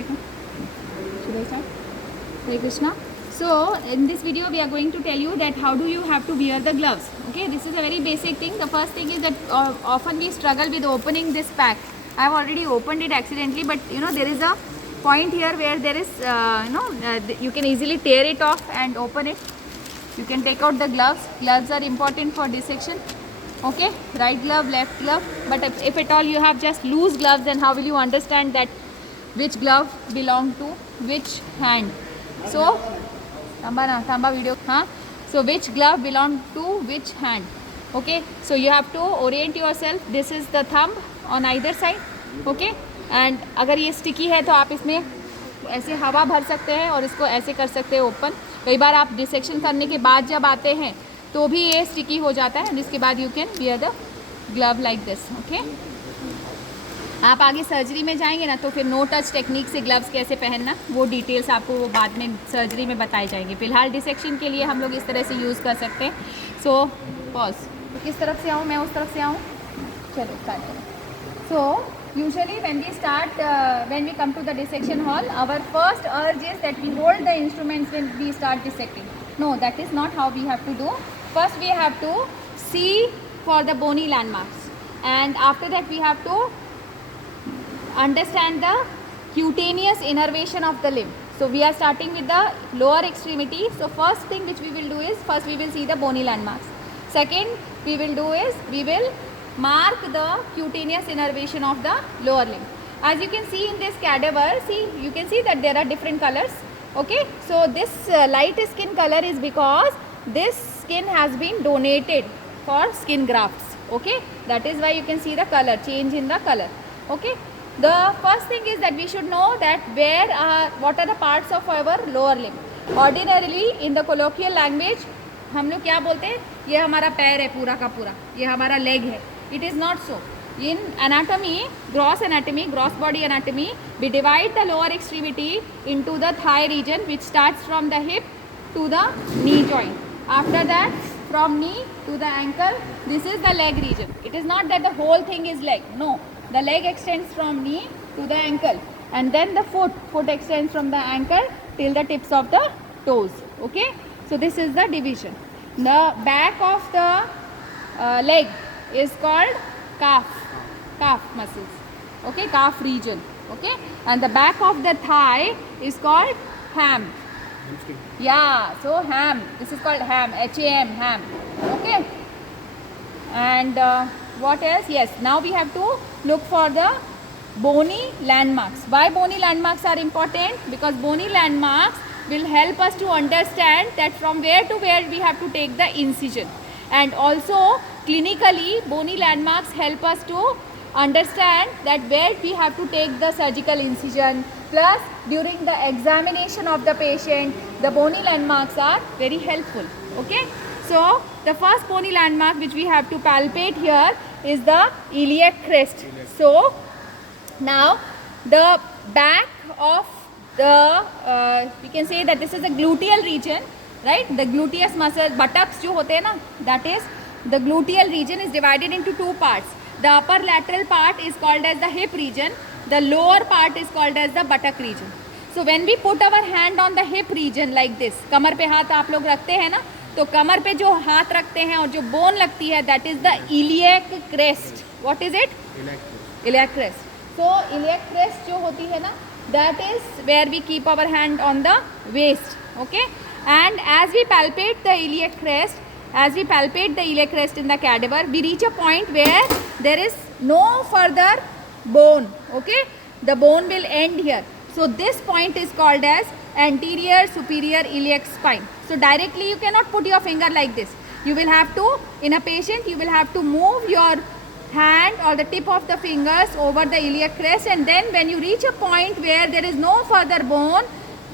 take one? Should I start? Hare Krishna. So in this video we are going to tell you that how do you have to wear the gloves. Okay, this is a very basic thing. The first thing is that often we struggle with opening this pack. I have already opened it accidentally, but you know there is a point here where there is you can easily tear it off and open it. You can take out the gloves. Gloves are important for dissection. Okay, right glove, left glove. But if at all you have just loose gloves, then how will you understand that which glove belong to which hand? So Tamba video. So which glove belong to which hand? Okay, so you have to orient yourself. This is the thumb on either side. Okay, and अगर ये sticky है तो आप इसमें ऐसे हवा भर सकते हैं और इसको ऐसे कर सकते हैं ओपन. कई बार आप डिसेक्शन करने के बाद जब आते हैं तो भी ये स्टिकी हो जाता है, जिसके बाद you can wear the glove like this. Okay, आप आगे सर्जरी में जाएंगे ना तो फिर नो टच टेक्निक से ग्लव्स कैसे पहनना वो डिटेल्स आपको वो बाद में सर्जरी में बताए जाएंगे. फिलहाल डिसेक्शन के लिए हम लोग इस तरह से यूज़ कर सकते हैं. सो पॉज, किस तरफ से आऊँ मैं, उस तरफ से आऊँ. चलो स्टार्ट करें. सो usually when we come to the dissection hall, our first urge is that we hold the instruments when we start dissecting. No, that is not how we have to do. First we have to see for the bony landmarks, and after that we have to understand the cutaneous innervation of the limb. So we are starting with the lower extremity. So first thing which we will do is, first we will see the bony landmarks. Second we will do is, we will mark the cutaneous innervation of the lower limb. As you can see in this cadaver, see, you can see that there are different colors. Okay, so this light skin color is because this skin has been donated for skin grafts. Okay, that is why you can see the color change in the color. Okay, the first thing is that we should know that what are the parts of our lower limb. Ordinarily in the colloquial language हम लोग क्या बोलते हैं, ये हमारा पैर है पूरा का पूरा, ये हमारा लेग है. It is not so. In anatomy, gross body anatomy, we divide the lower extremity into the thigh region, which starts from the hip to the knee joint. After that, from knee to the ankle, this is the leg region. It is not that the whole thing is leg. No, the leg extends from knee to the ankle, and then the foot extends from the ankle till the tips of the toes. Okay, so this is the division. The back of the leg is called calf muscles. Okay, calf region. Okay, and the back of the thigh is called ham. Yeah, so ham, this is called ham, HAM, ham. Okay, and what else? Yes, now we have to look for the bony landmarks. Why bony landmarks are important? Because bony landmarks will help us to understand that from where to where we have to take the incision. And also clinically, bony landmarks help us to understand that where we have to take the surgical incision. Plus, during the examination of the patient, the bony landmarks are very helpful. Okay, so the first bony landmark which we have to palpate here is the iliac crest. So now the back of the we can say that this is the gluteal region, right? The gluteus muscle, buttocks जो होते हैं ना, that is the gluteal region is divided into two parts. The upper lateral part is called as the hip region. The lower part is called as the buttock region. So when we put our hand on the hip region like this, कमर पे हाथ आप लोग रखते हैं ना, तो कमर पे जो हाथ रखते हैं और जो बोन लगती है, that is the iliac crest. What is it? Iliac crest. So iliac crest जो होती है ना, that is where we keep our hand on the waist. Okay, and as we palpate the iliac crest, in the cadaver, we reach a point where there is no further bone. Okay, the bone will end here. So this point is called as anterior superior iliac spine. So directly you cannot put your finger like this. You will have to, in a patient, you will have to move your hand or the tip of the fingers over the iliac crest, and then when you reach a point where there is no further bone,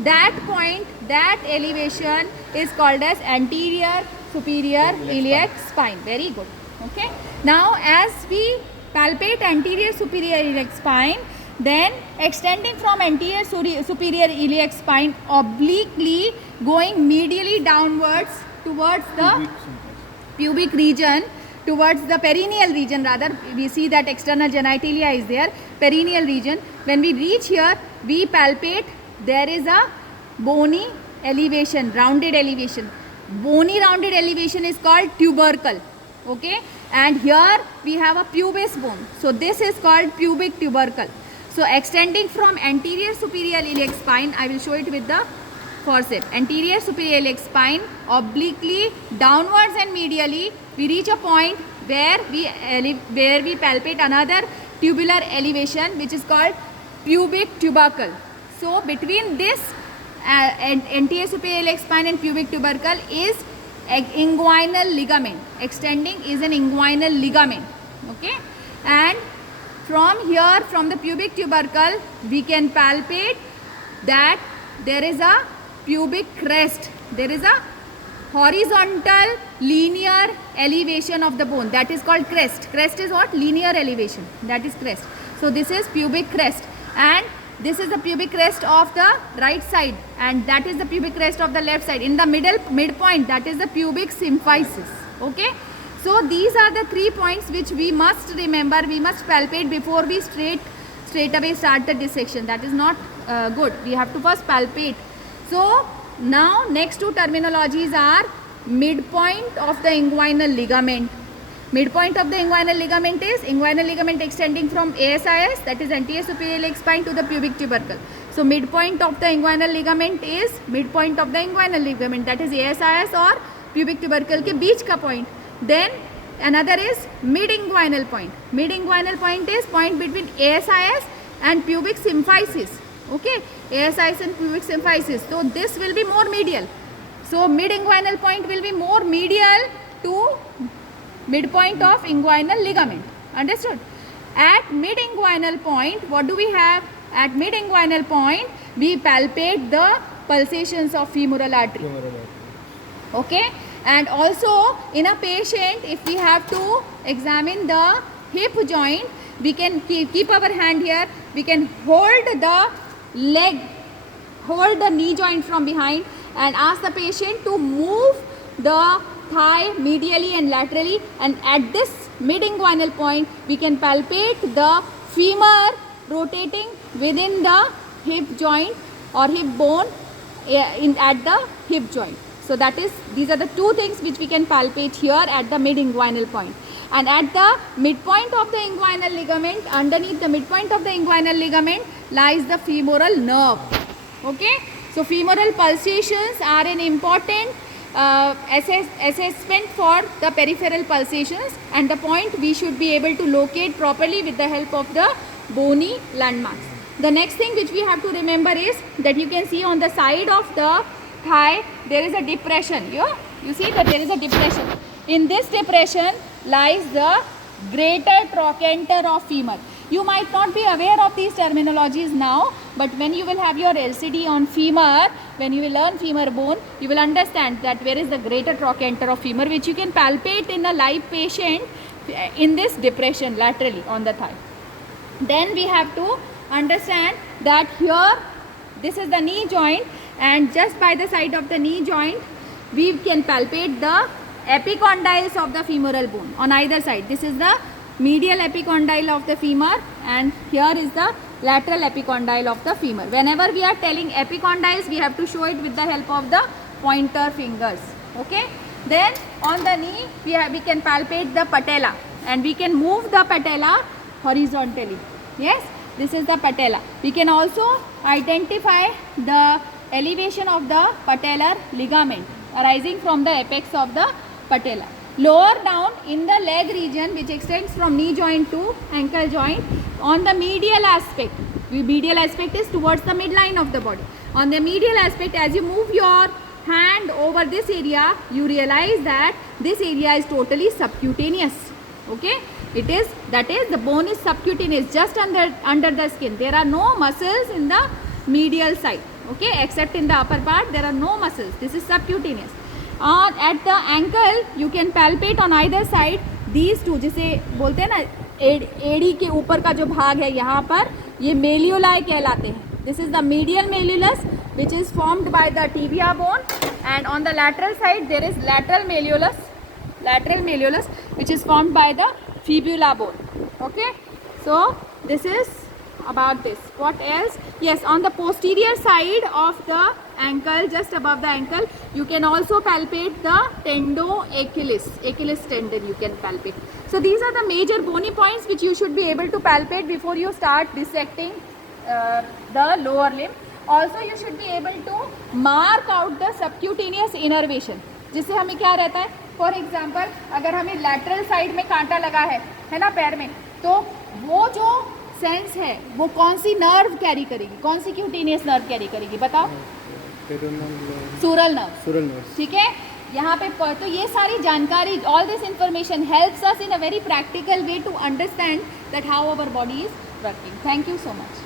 that point, that elevation is called as anterior superior iliac spine. Very good. Okay, now as we palpate anterior superior iliac spine, then extending from anterior superior iliac spine obliquely going medially downwards towards the pubic region, towards the perineal region rather, we see that external genitalia is there, perineal region. When we reach here, we palpate, there is a bony elevation, rounded elevation. Bony rounded elevation is called tubercle. Okay, and here we have a pubis bone. So this is called pubic tubercle. So extending from anterior superior iliac spine, I will show it with the forceps. Anterior superior iliac spine, obliquely downwards and medially, we reach a point where we palpate another tubular elevation, which is called pubic tubercle. So between this anterior superior iliac spine and pubic tubercle is inguinal ligament. Extending is an inguinal ligament. Okay, and from here, from the pubic tubercle, we can palpate that there is a pubic crest. There is a horizontal linear elevation of the bone, that is called crest. Crest is what? Linear elevation, that is crest. So this is pubic crest, and this is the pubic crest of the right side, and that is the pubic crest of the left side. In the midpoint, that is the pubic symphysis. Okay, so these are the 3 points which we must remember, we must palpate before we straight away start the dissection. That is not good. We have to first palpate. So now next two terminologies are midpoint of the inguinal ligament. Midpoint of the inguinal ligament is inguinal ligament extending from ASIS, that is anterior superior iliac spine, to the pubic tubercle. So midpoint of the inguinal ligament is midpoint of the inguinal ligament, that is ASIS or pubic tubercle के बीच का point. Then another is mid inguinal point. Mid inguinal point is point between ASIS and pubic symphysis. Okay, ASIS and pubic symphysis. So this will be more medial. So mid inguinal point will be more medial to midpoint of inguinal ligament. Understood? At mid inguinal point, what do we have? At mid inguinal point, we palpate the pulsations of femoral artery. Okay, and also in a patient, if we have to examine the hip joint, we can keep our hand here, we can hold the leg, hold the knee joint from behind, and ask the patient to move the thigh medially and laterally, and at this mid inguinal point we can palpate the femur rotating within the hip joint or hip bone at the hip joint. So that is, these are the two things which we can palpate here at the mid inguinal point. And at the midpoint of the inguinal ligament, underneath the midpoint of the inguinal ligament lies the femoral nerve. Okay, so femoral pulsations are an important assessment for the peripheral pulsations, and the point we should be able to locate properly with the help of the bony landmarks. The next thing which we have to remember is that you can see on the side of the thigh there is a depression. You see that there is a depression. In this depression lies the greater trochanter of femur. You might not be aware of these terminologies now, but when you will have your LCD on femur, when you will learn femur bone, you will understand that where is the greater trochanter of femur, which you can palpate in a live patient in this depression laterally on the thigh. Then we have to understand that here this is the knee joint, and just by the side of the knee joint we can palpate the epicondyles of the femoral bone on either side. This is the medial epicondyle of the femur, and here is the lateral epicondyle of the femur. Whenever we are telling epicondyles, we have to show it with the help of the pointer fingers. Okay, then on the knee we can palpate the patella, and we can move the patella horizontally. Yes, this is the patella. We can also identify the elevation of the patellar ligament arising from the apex of the patella. Lower down in the leg region, which extends from knee joint to ankle joint, on the medial aspect, medial aspect is towards the midline of the body. On the medial aspect, as you move your hand over this area, you realize that this area is totally subcutaneous. Okay, that is the bone is subcutaneous, just under the skin. There are no muscles in the medial side. Okay, except in the upper part there are no muscles. This is subcutaneous. At the ankle you can palpate on either side these two, जिसे बोलते हैं ना एड़ी के ऊपर का जो भाग है यहाँ पर, ये मेलियोलाई कहलाते हैं. This is the medial malleolus which is formed by the tibia bone, and on the lateral side there is lateral malleolus which is formed by the fibula bone. Okay, so this is about this. What else? Yes, on the posterior side of the ankle, just above the ankle, you can also palpate the Achilles tendon you can palpate. So these are the major bony points which you should be able to palpate before you start dissecting the lower limb. Also you should be able to mark out the subcutaneous innervation, जिससे हमें क्या रहता है, for example अगर हमें lateral side में कांटा लगा है ना पैर में, तो वो जो सेंस है वो कौन सी नर्व कैरी करेगी, कौन सी क्यूटेनियस नर्व कैरी करेगी, बताओ? Sural nerve. ठीक है, यहाँ पे तो ये सारी जानकारी, all this information helps us in a very practical way to understand that how our body is working. Thank you so much.